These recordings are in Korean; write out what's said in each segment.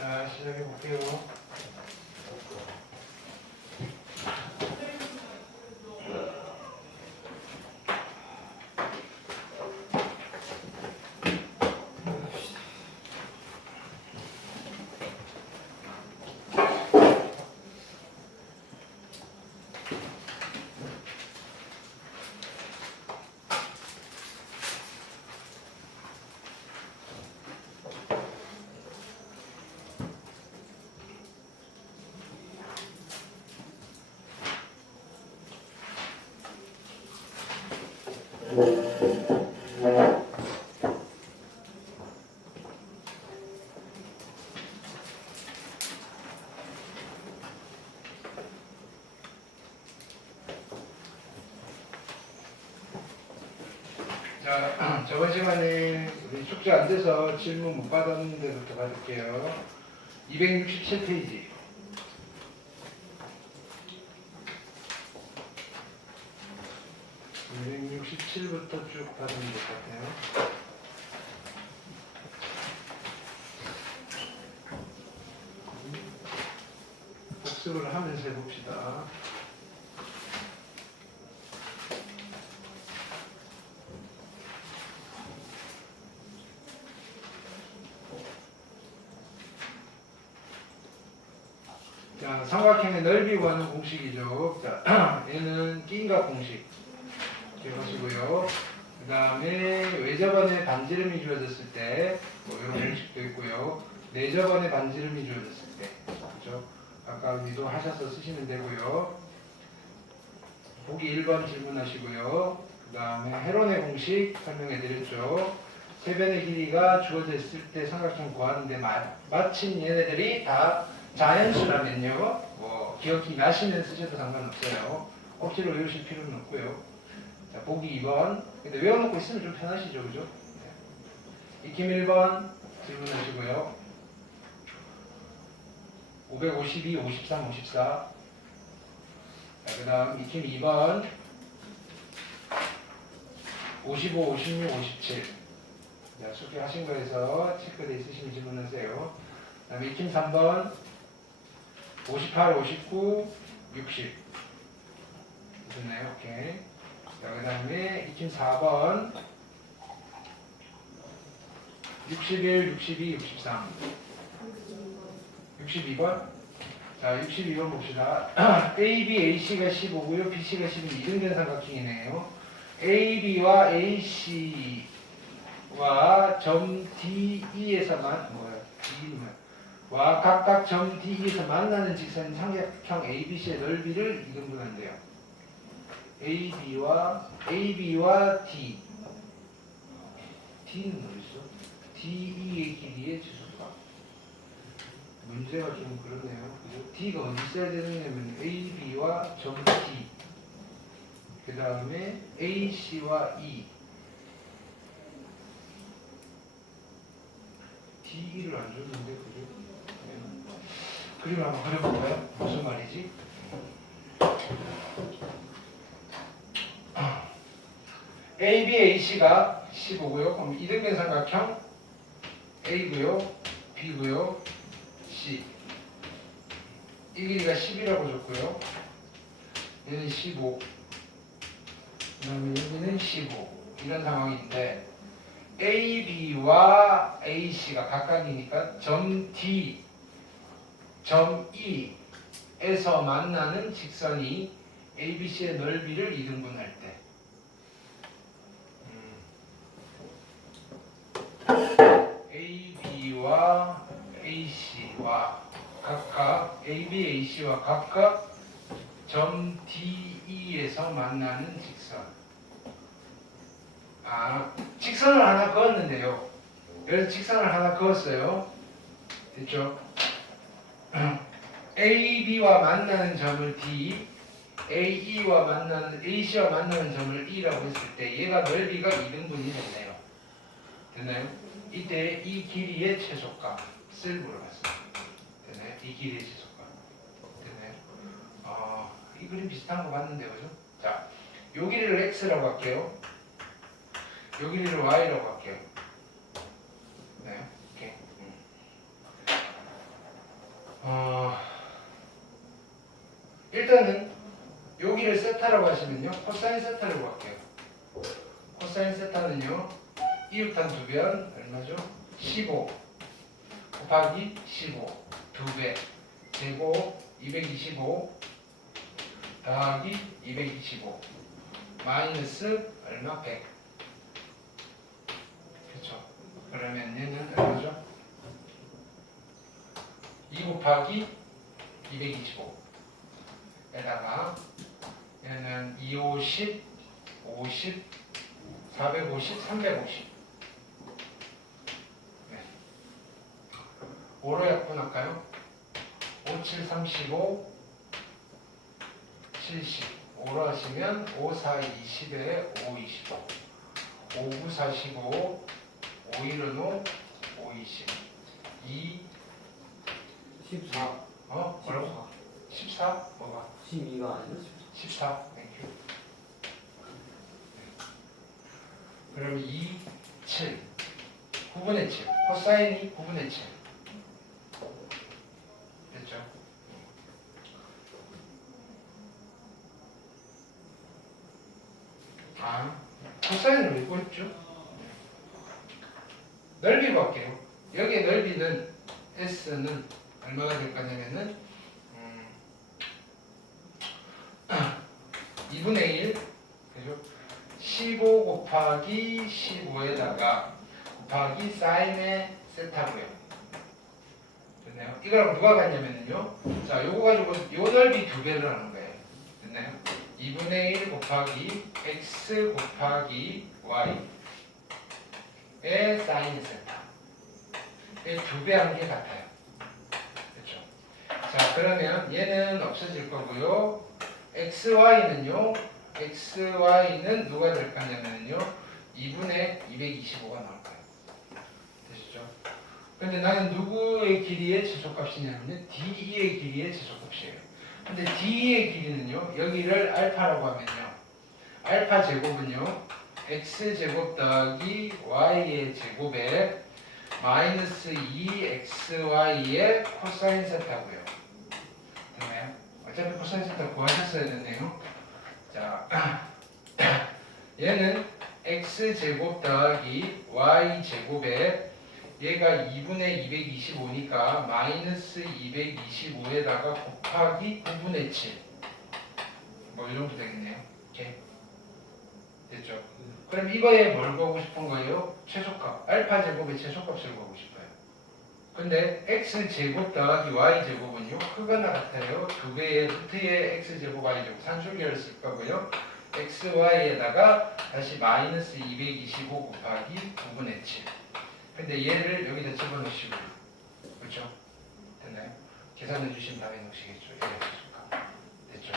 자, 시작해 볼게요. 자, 저번 시간에 우리 숙제 안 돼서 질문 못 받았는데부터 받을게요. 267페이지. 267부터 쭉 받으면 될 것 같아요. 복습을 하면서 해봅시다. 자, 삼각형의 넓이 구하는 공식이죠. 자, 얘는 끼인각 공식 기억하시고요. 그 다음에 외접안에 반지름이 주어졌을 때, 뭐 이런 공식도 있고요. 내접안에 반지름이 주어졌을 때, 그렇죠? 아까 위도 하셔서 쓰시면 되고요. 보기 1번 질문하시고요. 그 다음에 헤론의 공식 설명해 드렸죠. 세변의 길이가 주어졌을 때 삼각형 구하는데 마침 얘네들이 다 자연수라면요. 뭐 기억이 나시면 쓰셔도 상관없어요. 억지로 외우실 필요는 없고요. 자, 보기 2번. 근데 외워놓고 있으면 좀 편하시죠, 그죠? 네. 익힘 1번 질문하시고요. 552, 53, 54. 자, 그 다음 익힘 2번. 55, 56, 57. 자, 숙제하신 거에서 체크돼 있으시면 질문하세요. 그 다음에 익힘 3번. 58, 59, 60. 됐나요? 오케이. 자, 그 다음에 익힘 4번. 61, 62, 63. 62번. 자, 62번 봅시다. AB, AC가 15고요. BC가 12. 이등변 삼각형이네요. AB와 AC와 점 DE에서만 와 각각 점 D에서 만나는 직선인 삼각형 ABC의 넓이를 이등분한대요. AB와 D. D는 어딨어? DE의 길이의 지수가. 문제가 좀 그렇네요. 그죠? D가 어디 있어야 되느냐면 AB와 점 D. 그 다음에 AC와 E. DE를 안 줬는데, 그죠? 그림 한번 그려볼까요? 무슨 말이지? AB, AC가 15고요. 그럼 이등변 삼각형 A고요, B고요, C. 이 길이가 10이라고 줬고요. 얘는 15. 그 다음에 여기는 15. 이런 상황인데 AB와 AC가 각각이니까 점 D, 점 E에서 만나는 직선이 ABC의 넓이를 이등분할 때 AB와 AC와 각각 AC와 각각 점 DE에서 만나는 직선. 직선을 하나 그었는데요. 그래서 직선을 하나 그었어요. 됐죠? AB와 만나는 점을 D, AE와 만나는 AC와 만나는 점을 E라고 했을 때 얘가 넓이가 2등분이 됐네요. 됐나요? 이때 이 길이의 최소값을 물어봤습니다. 됐나요? 이 길이의 최소값. 됐나요? 이 그림 비슷한 거 봤는데 그죠? 자, 요 길이를 X라고 할게요. 요 길이를 Y라고 할게요. 네, 오케이. 일단은 여기를 세타라고 하시면요 코사인 세타라고 할게요. 코사인 세타는요 이웃한 두 변 얼마죠? 15 곱하기 15 2배 제곱 225 더하기 225 마이너스 얼마? 100. 그렇죠? 그러면 얘는 얼마죠? 2 곱하기 225에다가 얘는 250, 50, 450, 350. 네. 5로 약분할까요? 5, 7, 35, 70. 5로 하시면 5, 4, 20에 5, 25. 5, 9, 45, 5, 1은 5, 5, 20. 2, 14. 뭐라고? 14? 뭐가? 12가 아니라 14. 땡큐. 그럼 2, 7. 9분의 7. 코사인이 9분의 7. 됐죠? 코사인을 왜 구했죠? 넓이 볼게요. 여기의 넓이는 S는 얼마가 될 거냐면은 2분의 1 그죠? 15 곱하기 15에다가 곱하기 사인의 세타고요. 됐나요? 이거랑 누가 같냐면요. 자, 요거 가지고 요 넓이 두 배를 하는 거예요. 됐나요? 2분의 1 곱하기 x 곱하기 y의 사인 세타. 두 배 한 게 같아요. 그렇죠? 자, 그러면 얘는 없어질 거고요. xy는요. xy는 누가 될 거냐면요. 2분의 225가 나올 거예요. 되시죠? 근데 나는 누구의 길이의 최소값이냐면요. DE의 길이의 최소값이에요. 근데 DE의 길이는요. 여기를 알파라고 하면요. 알파 제곱은요. x제곱 더하기 y의 제곱에 마이너스 2xy의 코사인 세타고요. 됐나요? 어차피 코사인 세타 구하셨어야 됐네요. 자, 얘는 x제곱 더하기 y제곱에 얘가 2분의 225니까 마이너스 225에다가 곱하기 9분의 7. 뭐 이 정도 되겠네요. 오케이. 됐죠? 그럼 이거에 뭘 구하고 싶은 거예요? 최소값. 알파 제곱의 최소값을 구하고 싶어요. 근데 x제곱 더하기 y제곱은요. 크거나 같아요. 두 배의 루트의 x제곱 y제곱 산술계를 쓸 거고요. xy에다가 다시 마이너스 225 곱하기 9분의 7. 근데 얘를 여기다 집어넣으시고 그렇죠? 됐나요? 계산해 주신 다음에 넣으시겠죠? 얘를 해줄까? 됐죠?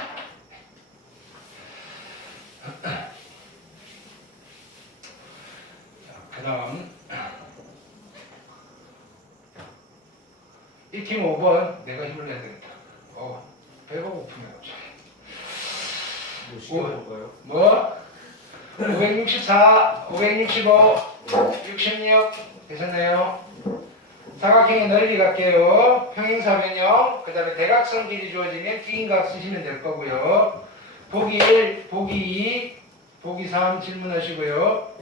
그 다음 익힘 5번 내가 힘을 내야 되겠다. 배가 고프네요. 뭐 시켜볼까요? 뭐? 564, 565, 66 되셨나요? 사각형의 넓이 갈게요. 평행사변형, 그 다음에 대각선 길이 주어지면 튀긴각 쓰시면 될 거고요. 보기 1, 보기 2, 보기 3 질문하시고요.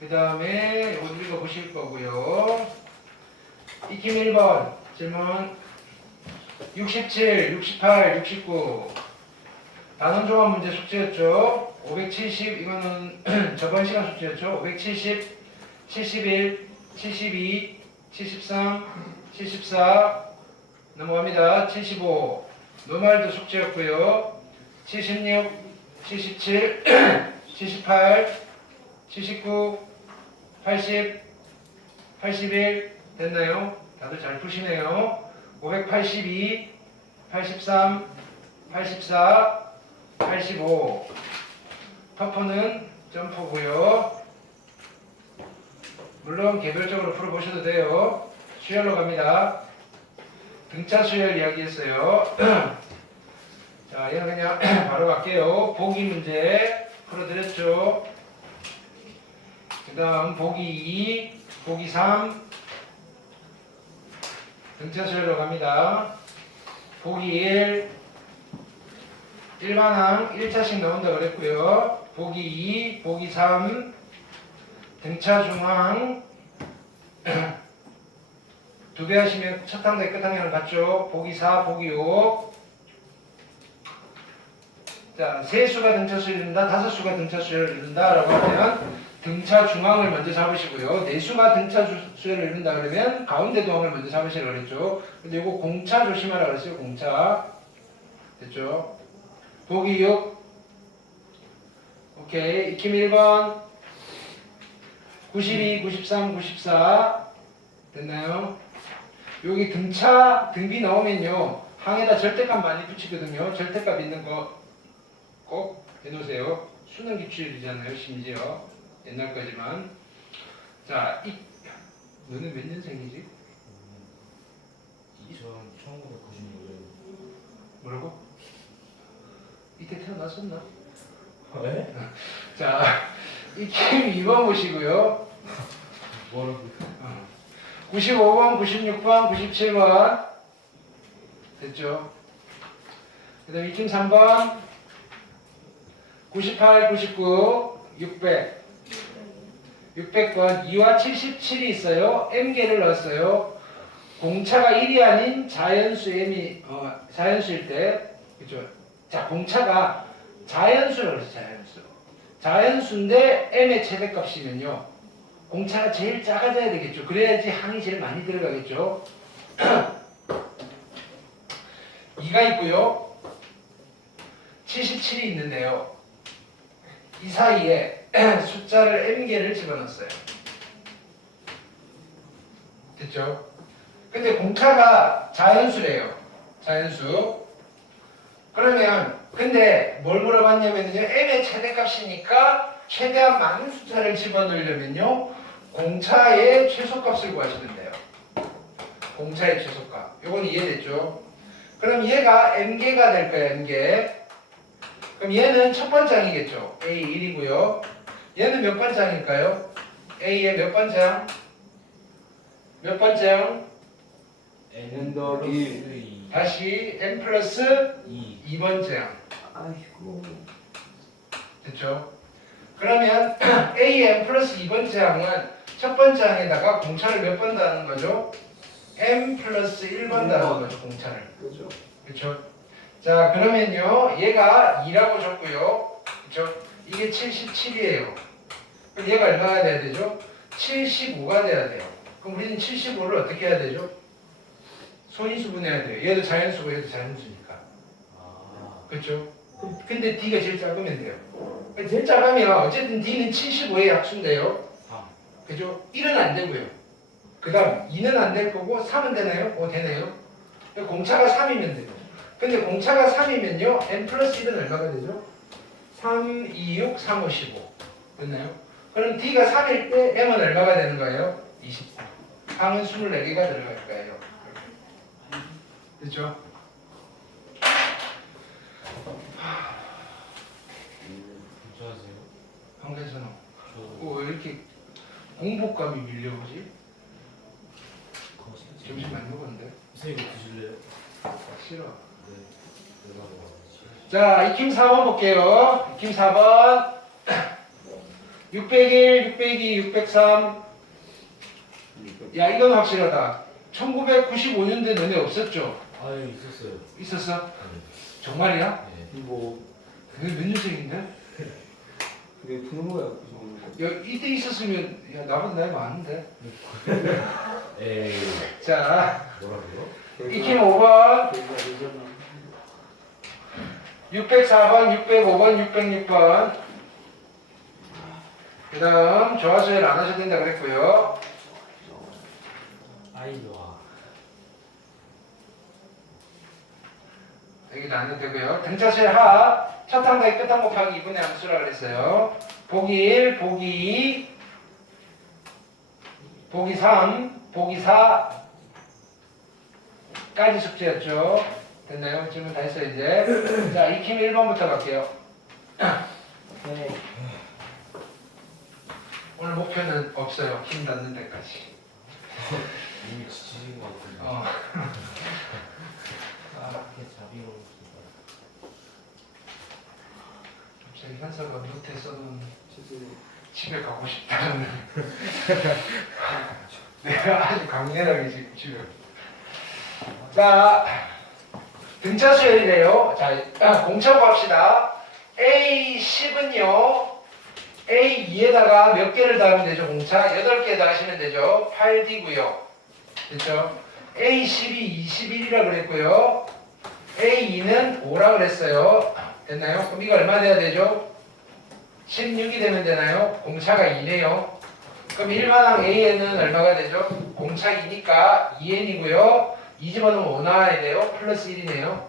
그 다음에 이거 읽어보실 거고요. 익힘 1번 질문 67, 68, 69 단원조합 문제 숙제였죠. 570 이거는 저번 시간 숙제였죠. 570, 71, 72, 73, 74 넘어갑니다. 75 노말도 숙제였고요. 76, 77, 78, 79, 80, 81 됐나요? 다들 잘 푸시네요. 582, 83, 84, 85. 퍼프는 점프고요. 물론 개별적으로 풀어보셔도 돼요. 수열로 갑니다. 등차 수열 이야기했어요. 자, 얘는 그냥 바로 갈게요. 보기 문제 풀어드렸죠. 그 다음 보기 2, 보기 3. 등차 수열로 갑니다. 보기 1, 일반항 1차씩 나온다 그랬고요. 보기 2, 보기 3, 등차 중항 두 배 하시면 첫 항 대 끝 항이랑 같죠. 보기 4, 보기 5. 자, 세 수가 등차 수를 이룬다, 다섯 수가 등차 수를 이룬다 라고 하면 등차 중앙을 먼저 잡으시고요. 네 수가 등차 수를 이룬다 그러면 가운데 도항을 먼저 잡으시라고 그랬죠. 근데 이거 공차 조심하라 그랬어요. 공차. 됐죠? 보기 6. 오케이. 익힘 1번. 92, 93, 94. 됐나요? 여기 등차, 등비 나오면요. 항에다 절대값 많이 붙이거든요. 절대값 있는 거 꼭 해놓으세요. 수능 기출이잖아요. 심지어. 옛날 거지만. 자, 너는 몇 년생이지? 1996년. 뭐라고? 이때 태어났었나? 네? 자, 익힘 2번 보시고요. 뭐라고? 95번, 96번, 97번. 됐죠? 그 다음 익힘 3번. 98, 99, 600. 600번 2와 77이 있어요. m개를 넣었어요. 공차가 1이 아닌 자연수 m이 자연수일 때 그죠? 자, 공차가 자연수라고 해서 자연수. 자연수인데 m의 최대값이면요. 공차가 제일 작아져야 되겠죠. 그래야지 항이 제일 많이 들어가겠죠. 2가 있고요. 77이 있는데요. 이 사이에 숫자를 m개를 집어넣었어요. 됐죠? 근데 공차가 자연수래요. 자연수. 그러면 근데 뭘 물어봤냐면요. m의 최대값이니까 최대한 많은 숫자를 집어넣으려면요. 공차의 최소값을 구하시면 돼요. 공차의 최소값. 요건 이해됐죠? 그럼 얘가 m개가 될 거예요. m개. 그럼 얘는 첫 번장이겠죠. A1이고요. 얘는 몇 번장일까요? A의 몇 번장? 몇 번장? N 더하기 다시 n 플러스 2. 2번장. 아이고. 됐죠? 그러면 A의 n 플러스 2번장은 첫 번장에다가 공차를 몇 번 더하는 거죠? m 플러스 1번 더하는 거죠. 공차를. 그죠? 그렇죠? 자, 그러면요. 얘가 2라고 줬고요. 그렇죠? 이게 77이에요. 그럼 얘가 얼마가 돼야 되죠? 75가 돼야 돼요. 그럼 우리는 75를 어떻게 해야 되죠? 소인수 분해해야 돼요. 얘도 자연수고 얘도 자연수니까. 아. 그렇죠? 근데 D가 제일 작으면 돼요. 제일 작으면 어쨌든 D는 75의 약수인데요. 3. 그죠? 1은 안 되고요. 그 다음 2는 안 될 거고 3은 되나요? 되네요. 공차가 3이면 돼요. 근데 공차가 3이면요. n 플러스 1은 얼마가 되죠? 3, 2, 6, 3, 5, 15. 됐나요? 그럼 D가 3일 때 M은 얼마가 되는 거예요? 24. 항은 24개가 들어갈 거예요. 됐죠? 괜찮으세요? 한계선호. 저 왜 이렇게 공복감이 밀려오지? 그거 점심 안 먹었는데? 선생님 드실래요? 싫어. 네. 내가 먹어야지. 자, 익힘 4번 볼게요. 익힘 4번. 601, 602, 603. 야, 이건 확실하다. 1995년도에 너네 없었죠? 아유 있었어요. 있었어? 네. 정말이야? 네. 뭐 너네 몇 년생인데? 그게 푸는 거야 그 정도. 야, 이때 있었으면, 야, 나보다 나이 많은데? 에이 자, 뭐라고요? 익힘 5번. 걔가 되잖아. 604번, 605번, 606번. 그 다음, 조화수열 안 하셔도 된다 그랬고요. 아이와 여기도 안 해도 되고요. 등차수의 하 첫항 더하기 끝항 곱하기 2분의 함수라 그랬어요. 보기 1, 보기 2, 보기 3, 보기 4까지 숙제였죠. 됐나요? 질문 다 했어요 이제. 자, 익힘 1번부터 갈게요. 네. 오늘 목표는 없어요. 힘 닿는 데까지. 이미 지치신 것 같은데. 이렇게 자비로 갑자기 현서가 밑에 써놓은 죄송해요. 집에 가고 싶다는 내가 아주 강렬하게 지금 집에. 자, 등차수열이래요. 자, 공차 구합시다. A10은요 A2에다가 몇 개를 더하면 되죠? 공차 8개 더하시면 되죠. 8D고요. 됐죠? A12 21이라 그랬고요. A2는 5라 그랬어요. 됐나요? 그럼 이거 얼마 돼야 되죠? 16이 되면 되나요? 공차가 2네요. 그럼 일반항 A에는 얼마가 되죠? 공차 2니까 2n이고요. 2 집어넣으면 5 나와야 돼요. 플러스 1이네요.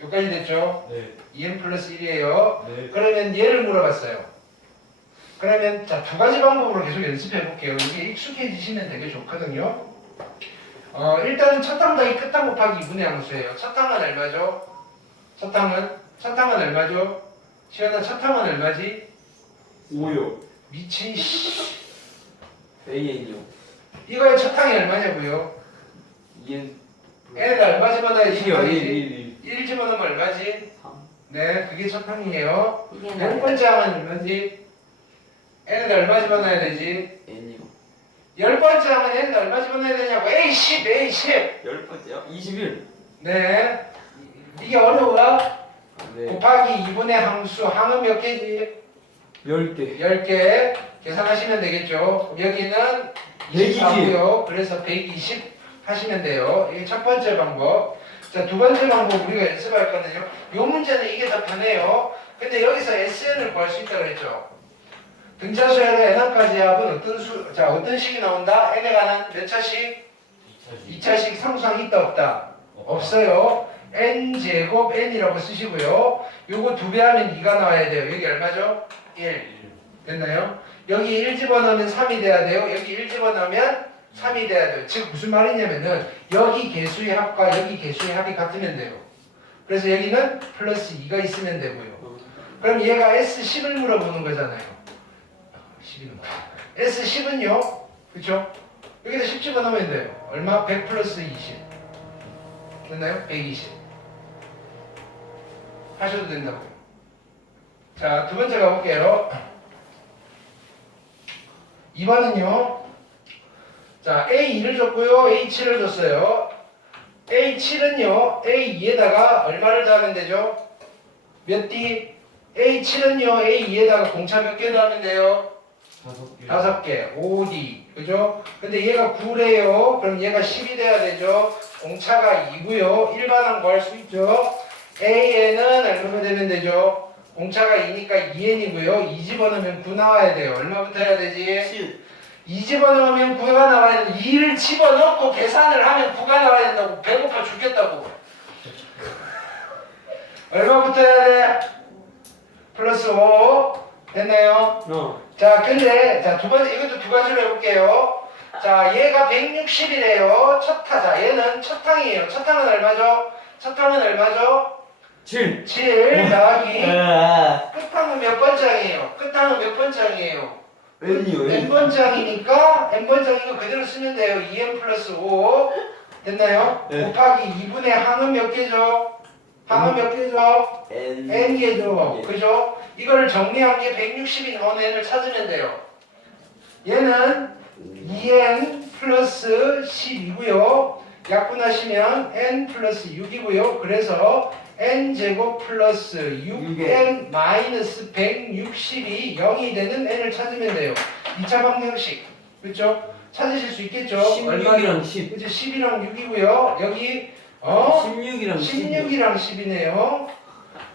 여기까지 됐죠? 네. 2n 플러스 1이에요. 네. 그러면 얘를 물어봤어요. 그러면 자, 두 가지 방법으로 계속 연습해 볼게요. 이게 익숙해지시면 되게 좋거든요. 일단은 첫 항 더하기 끝항 곱하기 2분의 함수예요. 첫 항은 얼마죠? 첫 항은 얼마죠? 시간아, 첫 항은 얼마지? 5요. 미친 씨. AN이요. 이거의 첫 항이 얼마냐고요? 2N. n을 얼마 집어넣어야지? 1이요. 1. 1 집어넣으면 얼마지? 3. 네, 그게 첫 항이에요. 이게 열 번째 항은 얼마지? n을 얼마 집어넣어야 되지? N이요. 열 번째 항은 n을 얼마 집어넣어야 되냐고? A10, A10. 10번째요? 21. 네. 이게 어려워? 네. 곱하기 2분의 함수, 항은 몇 개지? 10개. 10개. 계산하시면 되겠죠. 여기는 120. 24고요. 그래서 120 하시면 돼요. 이게 첫 번째 방법. 자, 두 번째 방법 우리가 연습할 거는요. 요 문제는 이게 더 편해요. 근데 여기서 SN을 구할 수 있다고 그랬죠. 등차수열의 n항까지 합은 어떤 식이 나온다? n에 관한 몇 차식? 2차식 상수항 있다 없다? 없어요. n제곱 n이라고 쓰시고요. 요거 2배 하면 2가 나와야 돼요. 여기 얼마죠? 1. 됐나요? 여기 1 집어넣으면 3이 돼야 돼요. 여기 1 집어넣으면 3이 돼야 돼요. 즉 무슨 말이냐면은 여기 개수의 합과 여기 개수의 합이 같으면 돼요. 그래서 여기는 플러스 2가 있으면 되고요. 그럼 얘가 S10을 물어보는 거잖아요. 10은 뭐야? S10은요? 그쵸? 여기다 10 집어넣으면 돼요. 얼마? 100 플러스 20. 됐나요? 120. 하셔도 된다고요. 자, 두 번째 가볼게요. 2번은요. 자, A2를 줬고요. A7을 줬어요. A7은요. A2에다가 얼마를 더하면 되죠? 몇 D? A7은요. A2에다가 공차 몇 개 더하면 돼요? 5개. 5D. 그죠? 근데 얘가 9래요. 그럼 얘가 10이 돼야 되죠? 공차가 2고요. 일반항 구할 수 있죠? AN은 얼마가 되면 되죠? 공차가 2니까 2n이고요. 2 집어넣으면 9 나와야 돼요. 얼마부터 해야 되지? 7. 2 집어넣으면 9가 나와야 돼. 2를 집어넣고 계산을 하면 9가 나와야 된다고. 배고파 죽겠다고. 얼마부터 해야 돼? 플러스 5. 됐나요? 자, 근데 자, 이것도 두 가지로 해볼게요. 자, 얘가 160이래요. 자, 얘는 첫 항이에요. 첫 항은 얼마죠? 첫 항은 얼마죠? 7. 7 더하기 아. 끝항은 몇 번장이에요? 끝항은 몇 번장이에요? N이요. n번장이니까 n번장 이거 그대로 쓰면 돼요. 2n 플러스 5 됐나요? 네. 곱하기 2분의 항은 몇 개죠? 항은 몇 개죠? N. n개죠. 예. 그죠? 이거를 정리한 게 160이 나오는 n을 찾으면 돼요. 얘는 2n 플러스 10이고요. 약분하시면 n 플러스 6이고요. 그래서 n제곱 플러스 6n 마이너스 160이 0이 되는 n을 찾으면 돼요. 2차 방정식. 그렇죠? 찾으실 수 있겠죠? 16이랑 10. 그죠? 10이랑 6이고요. 여기 16이랑 10. 16이랑 10이네요.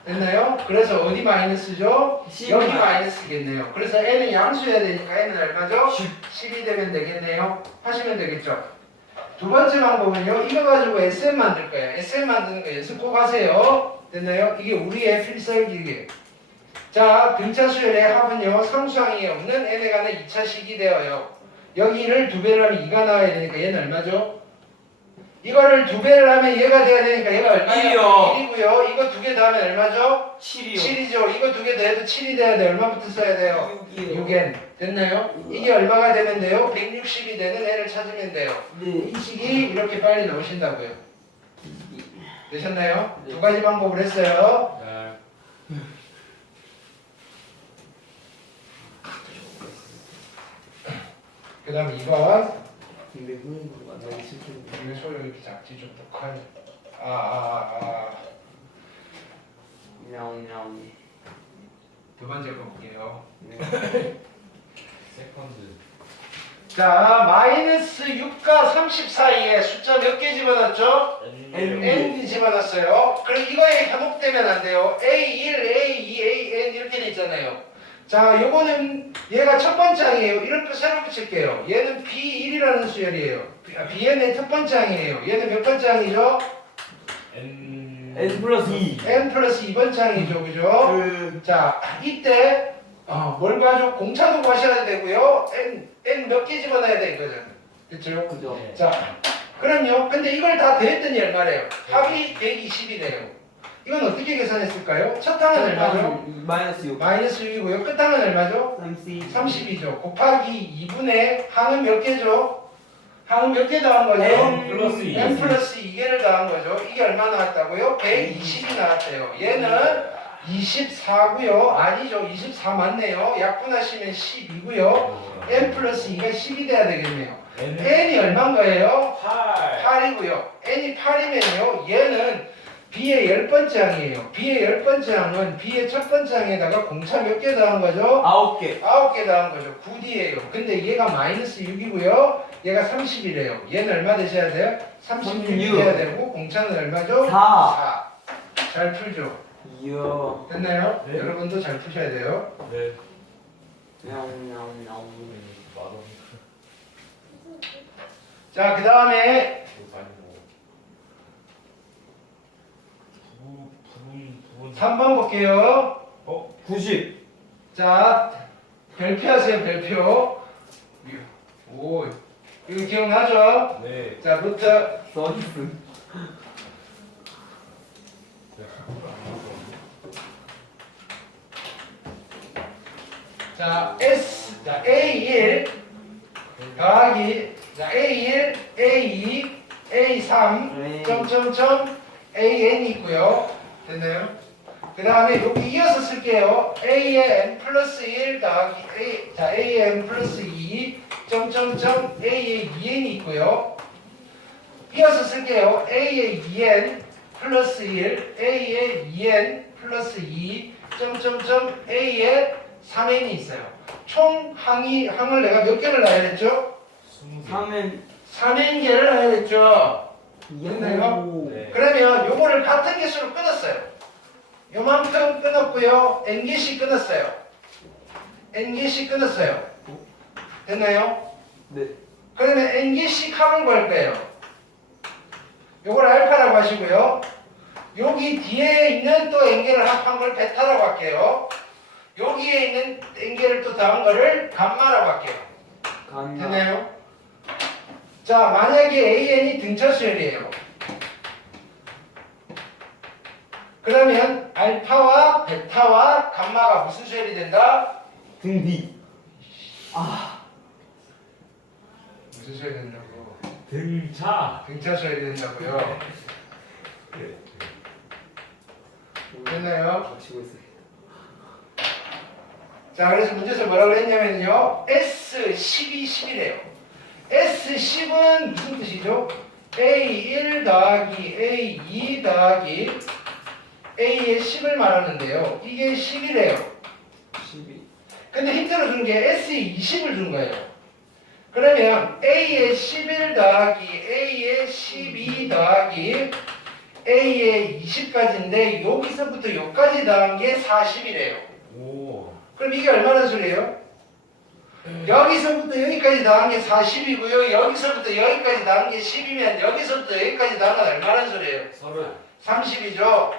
됐나요? 그래서 어디 마이너스죠? 10. 여기 마이너스겠네요. 그래서 n은 양수해야 되니까 n은 얼마죠? 10. 10이 되면 되겠네요. 하시면 되겠죠? 두 번째 방법은요. 이거 가지고 SM 만들 거예요. SM 만드는 거 연습 꼭 하세요. 됐나요? 이게 우리의 필살기예요. 자, 등차 수열의 합은요. 상수항이 없는 n에 관한 2차식이 되어요. 여기를 2배를 하면 2가 나와야 되니까 얘는 얼마죠? 이거를 2배를 하면 얘가 돼야 되니까 얘가 얼마예요? 1이고요. 이거 2개 더하면 얼마죠? 7이요. 7이죠. 이거 2개 더해도 7이 돼야 돼. 얼마부터 써야 돼요? 6이요. 6n. 됐나요? 이게 얼마가 되면 돼요? 160이 되는 n을 찾으면 돼요. 네. 이 식이 이렇게 빨리 나오신다고요. 되셨나요? 네. 두 가지 방법을 했어요. 네. 그 다음에 2번. 근데 흥분가 너무 슬픈데. 이거 소리 왜 이렇게 작지? 좀 더 커야 돼. 나오니. 두 번째 거 볼게요. 네. 세컨드. 자, 마이너스 6과 30 사이에 숫자 몇 개 집어넣었죠? N. n 집어넣었어요. 그럼 이거에 현혹되면 안 돼요. A1, A2, AN 이렇게 돼 있잖아요. 자, 요거는 얘가 첫 번째 항이에요. 이렇게 새로 붙일게요. 얘는 B1이라는 수열이에요. BN의 첫 번째 항이에요. 얘는 몇 번째 항이죠? N 플러스 2. n 플러스 2번째 항이죠. 그죠? 자, 이때 뭘 가지고 공차도 구하셔야 되고요. n 몇 개 집어넣어야 돼 이거죠. 그렇죠? 그죠? 네. 자, 그럼요. 근데 이걸 다 더했더니 얼마래요? 합이 120이래요. 이건 어떻게 계산했을까요? 첫 항은 얼마죠? 마이너스 6. 마이너스 6이고요. 끝 항은 얼마죠? 30. 30이죠. 곱하기 2분의 항은 몇 개죠? 항은 몇 개 더한 거죠? N 플러스 2. n 플러스 2개를 더한 거죠. 이게 얼마 나왔다고요? 120이 나왔대요. 얘는 24고요. 아니죠. 24 맞네요. 약분하시면 10이고요. n 플러스 2가 10이 돼야 되겠네요. n이 얼마인 거예요? 8. 8이고요. n이 8이면요. 얘는 b의 10번째 항이에요. b의 10번째 항은 b의 첫 번째 항에다가 공차 몇 개 더한 거죠? 9개. 9개 더한 거죠. 9D예요. 근데 얘가 마이너스 6이고요. 얘가 30이래요. 얘는 얼마 되셔야 돼요? 36이 36. 돼야 되고 공차는 얼마죠? 4. 4. 잘 풀죠? 이야. 됐나요? 네. 여러분도 잘 푸셔야 돼요. 네. 나옹. 맛없는 자, 그 다음에 거 많이 먹어. 부분. 3번 볼게요. 90. 자, 별표하세요, 별표. 오, 이거 기억나죠? 네. 자, 루트. 서비스. 자, S. 자, A1 더하기. 자, A1, A2, A3, 점점점, AN이 있고요. 됐나요? 그 다음에 여기 이어서 쓸게요. A의 n 플러스 1 더하기 A, 자, A의 n 플러스 2, 점점점, A의 2n이 있고요. 이어서 쓸게요. A의 2n 플러스 1, A의 2n 플러스 2, 점점점, A의 3n이 있어요. 총 항을 내가 몇 개를 놔야 됐죠? 3은 3n개를 놔야 됐죠? 됐나요? 네. 그러면 요거를 같은 개수로 끊었어요. 요만큼 끊었고요. n개씩 끊었어요. n개씩 끊었어요. 됐나요? 네. 그러면 n개씩 합을 구할 거예요. 요걸 알파라고 하시고요. 여기 뒤에 있는 또 n개를 합한 걸 베타라고 할게요. 여기에 있는 n개를 또 더한 거를 감마라고 할게요. 간다. 됐나요? 자, 만약에 an이 등차 수열이에요. 그러면 알파와 베타와 감마가 무슨 수열이 된다? 등비. 무슨 수열이 된다고? 등차. 등차 수열이 된다고요. 됐나요? 치고 있어요. 자, 그래서 문제에서 뭐라고 했냐면요. S12, 10이래요. S10은 무슨 뜻이죠? A1 더하기 A2 더하기 A의 10을 말하는데요. 이게 10이래요. 12. 근데 힌트로 준 게 S의 20을 준 거예요. 그러면 A의 11 더하기 A의 12 더하기 A의 20까지인데 여기서부터 여기까지 더한 게 40이래요. 오. 그럼 이게 얼마나 소리예요? 여기서부터 여기까지 나온 게 40이고요. 여기서부터 여기까지 나온 게 10이면 여기서부터 여기까지 나온 건 얼마란 소리예요? 30이죠.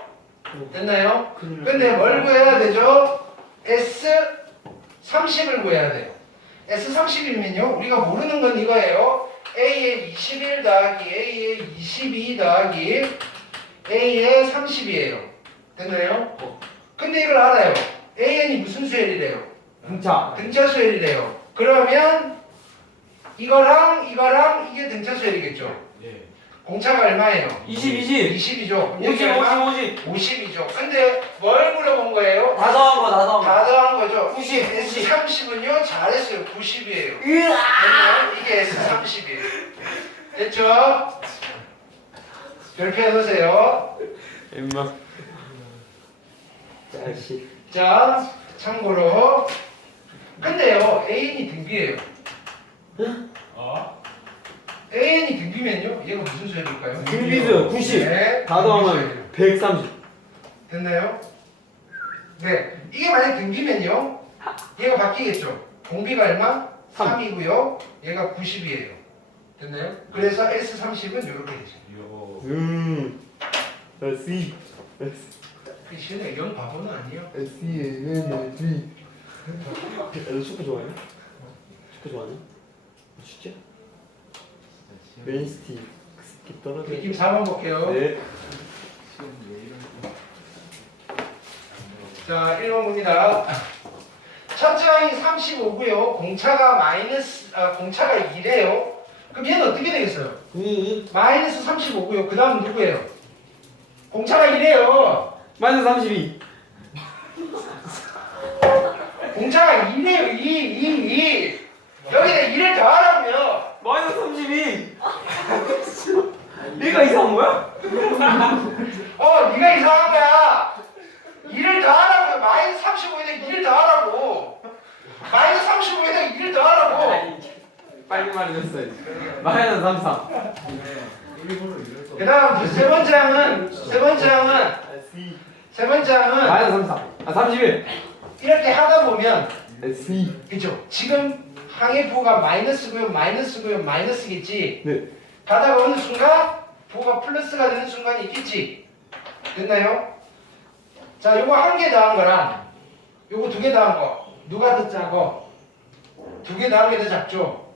됐나요? 근데 뭘 구해야 되죠? S30을 구해야 돼요. S30이면요. 우리가 모르는 건 이거예요. A의 21 더하기 A의 22 더하기 A의 30이에요. 됐나요? 근데 이걸 알아요. AN이 무슨 수열이래요? 등차. 등차 수열이래요. 그러면 이거랑 이거랑 이게 등차 수열이겠죠. 예. 공차가 얼마예요? 20. 20이죠. 50. 50이죠. 근데 뭘 물어본 거예요? 다 더한 거, 다 더한 거. 다 더한 거죠. 90. S30은요 잘했어요. 90이에요. 으아! 이게 S30이에요. 됐죠? 별표해 놓으세요. 임마. 자식. 자, 참고로 근데요 AN이 등비예요. AN이 등비면요 얘가 무슨 수열일까요? 등비수 90. 네, 다 더하면 130. 됐나요? 네, 이게 만약 등비면요 얘가 바뀌겠죠. 공비가 얼마? 3이고요 얘가 90이에요. 됐나요? 그래서 S30은 이렇게 되죠. C. 그 시은이가 영 바보는 아니에요. C. 너 축구 좋아해? 축구 좋아하냐? 진짜? 맨시티 스키 떨어져. 느낌 4번 볼게요. 네. 자, 1번 봅니다. 첫 장이 35고요. 공차가 2래요. 그럼 얘는 어떻게 되겠어요? 마이너스 35고요. 그 다음 누구예요? 공차가 2래요. 마이너스 32. 공차가 2래요. 2. 여기다 2를 더하라고요. 마이너스 32. 네가 이상한 거야? 네가 이상한 거야. 2를 더하라고요. 마이너스 35에다 2를 더하라고. 마이너스 35에다 2를 더하라고. 빨리 말해줬어야지. 마이너스 33. 그 다음 세 번째 항은 마이너스 33. 31. 이렇게 하다 보면 C. 그죠? 지금 항의 부호가 마이너스고요, 마이너스겠지. 네. 가다가 어느 순간 부호가 플러스가 되는 순간이 있겠지. 됐나요? 자, 요거 한 개 더한 거랑 요거 두 개 더한 거 누가 더 작어? 두 개 더한 게 더 작죠?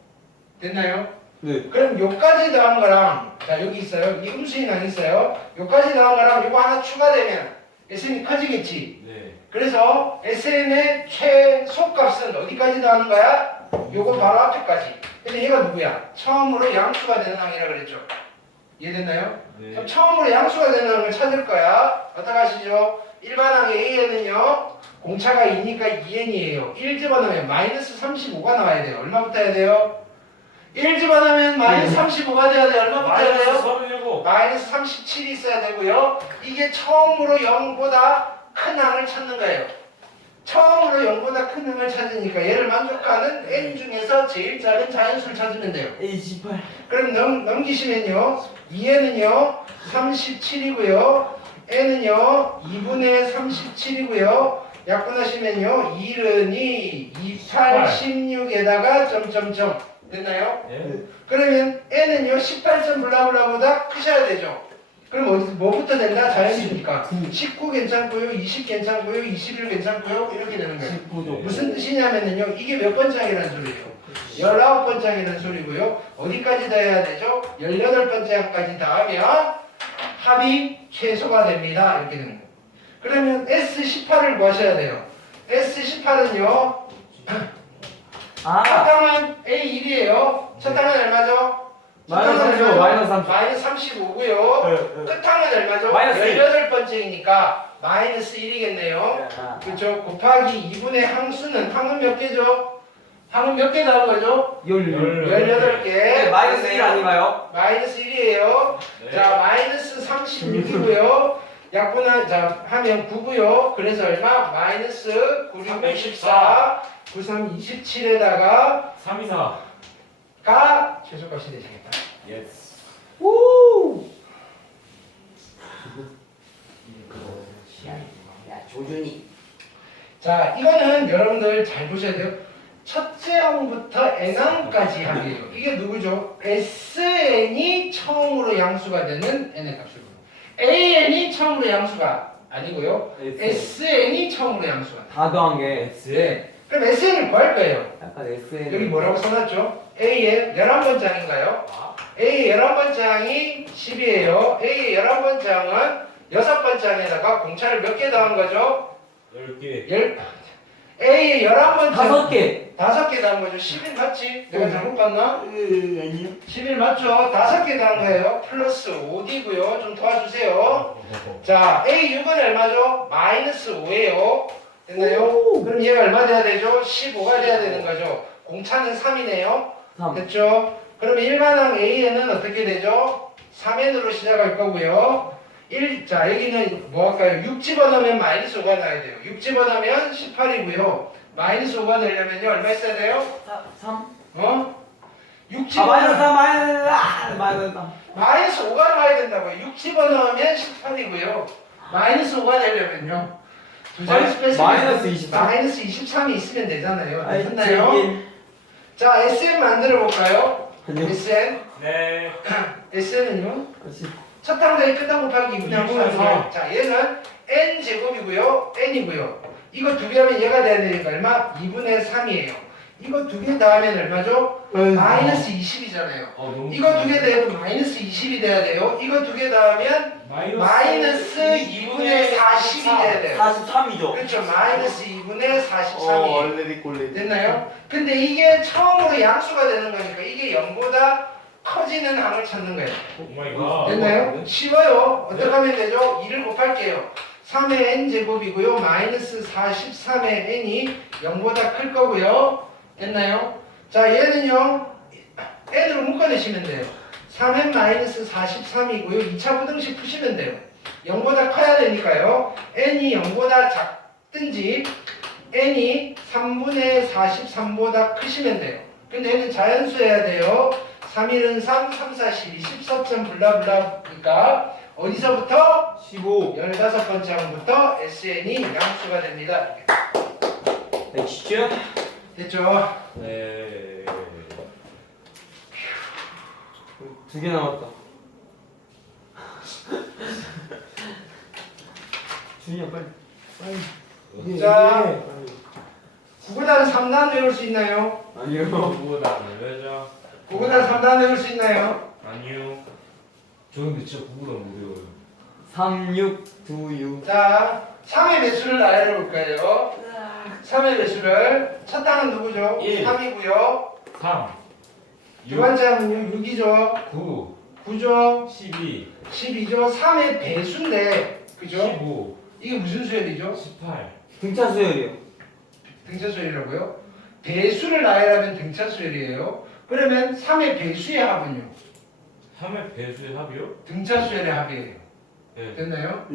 됐나요? 네. 그럼 요까지 더한 거랑 자 여기 있어요. 이 음수인 안 있어요? 요까지 더한 거랑 요거 하나 추가되면 SN이 커지겠지. 네. 그래서 SN의 최소값은 어디까지 더하는 거야? 요거 바로 앞에까지. 근데 얘가 누구야? 처음으로 양수가 되는 항이라 그랬죠. 이해됐나요? 네. 그럼 처음으로 양수가 되는 항을 찾을 거야. 어떡하시죠? 일반항의 A에는요 공차가 2니까 2n이에요. 1 집어넣으면 마이너스 35가 나와야 돼요. 얼마 붙어야 돼요? 1 집어넣으면 마이너스 35가 돼야 돼요. 얼마 붙어야 돼요? 37. 마이너스 37이 있어야 되고요. 이게 처음으로 0보다 큰 항을 찾는 거예요. 처음으로 0보다 큰 항을 찾으니까 얘를 만족하는 n 중에서 제일 작은 자연수를 찾으면 돼요. A18. 그럼 넘기시면요. 2n은요 37이고요. n은요 2분의 37이고요. 약분하시면요 1은이 28, 16에다가 점점점 됐나요? 예. 그러면 n은요 18점 블라블라보다 크셔야 되죠. 그럼 어디 뭐부터 된다? 자연수니까 19 괜찮고요, 20 괜찮고요, 21 괜찮고요 이렇게 되는 거예요. 19도. 무슨 뜻이냐면요 이게 몇 번째 항이라는 소리예요? 19번째 항이라는 소리고요. 어디까지 더 해야 되죠? 18번째 항까지 더하면 합이 최소가 됩니다. 이렇게 되는 거예요. 그러면 S18을 뭐 하셔야 돼요? S18은요 첫 항은 A1이에요. 첫 항은 얼마죠? 마이너스 35, 마이너스 30. 마이너스 35고요. 끝항은 얼마죠? 마이너스 1. 18번째이니까 마이너스 1이겠네요. 그렇죠? 곱하기 2분의 항수는 항은 몇 개죠? 항은 몇 개 나온 거죠? 18개. 네, 마이너스 1 아닌가요? 마이너스 1이에요. 네. 자, 마이너스 36이고요. 약분하 자 하면 9고요. 그래서 얼마? 마이너스 9, 6, 64, 93, 27에다가 324. 가 최소값이 되시겠다. 예스. 우! 야, 조준이. 자, 이거는 여러분들 잘 보셔야 돼요. 첫째 항부터 n항까지 합이에요. 이게 누구죠? Sn이 처음으로 양수가 되는 n의 값이고 an이 처음으로 양수가 아니고요. sn이 처음으로 양수가 돼요. 다 더한 게 네. 그럼 sn을 구할 거예요. 약간 SN. 여기 뭐라고 써놨죠? A의 11번장인가요? A의 11번장이 10이에요. A의 11번장은 6번장에다가 공차를 몇 개 더한 거죠? 10개. A의 11번장 5개. 5개 더한 거죠. 11 맞지? 내가 잘못 봤나? 아니요. 11 맞죠? 5개 더한 거예요. 플러스 5D고요. 좀 도와주세요. 자, A6은 얼마죠? 마이너스 5예요. 됐나요? 오. 그럼 얘가 얼마 돼야 되죠? 15가 돼야 되는 거죠. 공차는 3이네요. 3. 됐죠? 그러면 일반항 A에는 어떻게 되죠? 3n으로 시작할 거고요. 자, 여기는 뭐 할까요? 6 집어넣으면 마이너스 5가 나야 돼요. 6 집어넣으면 18이고요. 마이너스 5가 되려면요, 얼마 있어야 돼요? 3. 어? 6 아, 집어넣으면 마이너스 3. 마이너스 5가 나와야 된다고요. 6 집어넣으면 18이고요. 마이너스 5가 되려면요. 두 자릿수 뺐으면 마이너스 23. 마이너스 23이 있으면 되잖아요. 아이, 됐나요? 제일. 자, SN 만들어 볼까요? 아니요. SN. 네. SN은요? 다시. 첫 항자의 끝항 곱하기 2분의 항 이분의 사. 자, 얘는 n 제곱이고요. n이고요. 이거 두 개 하면 얘가 돼야 되니까 얼마? 2분의 3이에요. 이거 두 개 더하면 얼마죠? 마이너스 20이잖아요. 너무 이거 두 개 더해도 마이너스 20이 돼야 돼요. 이거 두 개 더하면 마이너스 2분의 40이 돼야 돼요. 43이죠. 그렇죠. 마이너스 2분의 43이에요. 얼레리 꼴레리. 됐나요? 근데 이게 처음으로 양수가 되는 거니까 이게 0보다 커지는 항을 찾는 거예요. 오마이갓. 됐나요? 쉬워요. 어떻게 하면 되죠? 2를 곱할게요. 3의 n 제곱이고요. 마이너스 43의 n이 0보다 클 거고요. 됐나요? 자, 얘는요. n으로 묶어내시면 돼요. 3n 마이너스 43이고요. 2차 부등식 푸시면 돼요. 0보다 커야 되니까요. n이 0보다 작든지 n이 3분의 43보다 크시면 돼요. 근데 얘는 자연수여야 돼요. 3, 1은 3, 3, 4, 12, 14점 블라블라니까 어디서부터? 15. 15번째 항부터 SN이 양수가 됩니다. 엑스죠? 됐죠? 네. 2개 남았다. 준이야 빨리. 자. 9구단 3단 외울 수 있나요? 아니요. 누구다 왜죠? 9구단 3단 외울 수 있나요? 아니요. 저 근데 진짜 구구다 못 외워요. 3, 6, 2, 6. 자, 3의 배수를 알아볼 거예요. 3의 배수를 첫 단은 누구죠? 1. 3이고요. 3, 두 번째 항은요? 6이죠. 9, 9죠. 12, 12죠. 3의 배수인데 그죠? 15, 이게 무슨 수열이죠? 18. 등차 수열이요. 등차 수열이라고요? 배수를 나열하면 등차 수열이에요. 그러면 3의 배수의 합은요? 3의 배수의 합이요? 등차 수열의 합이에요. 네. 됐나요?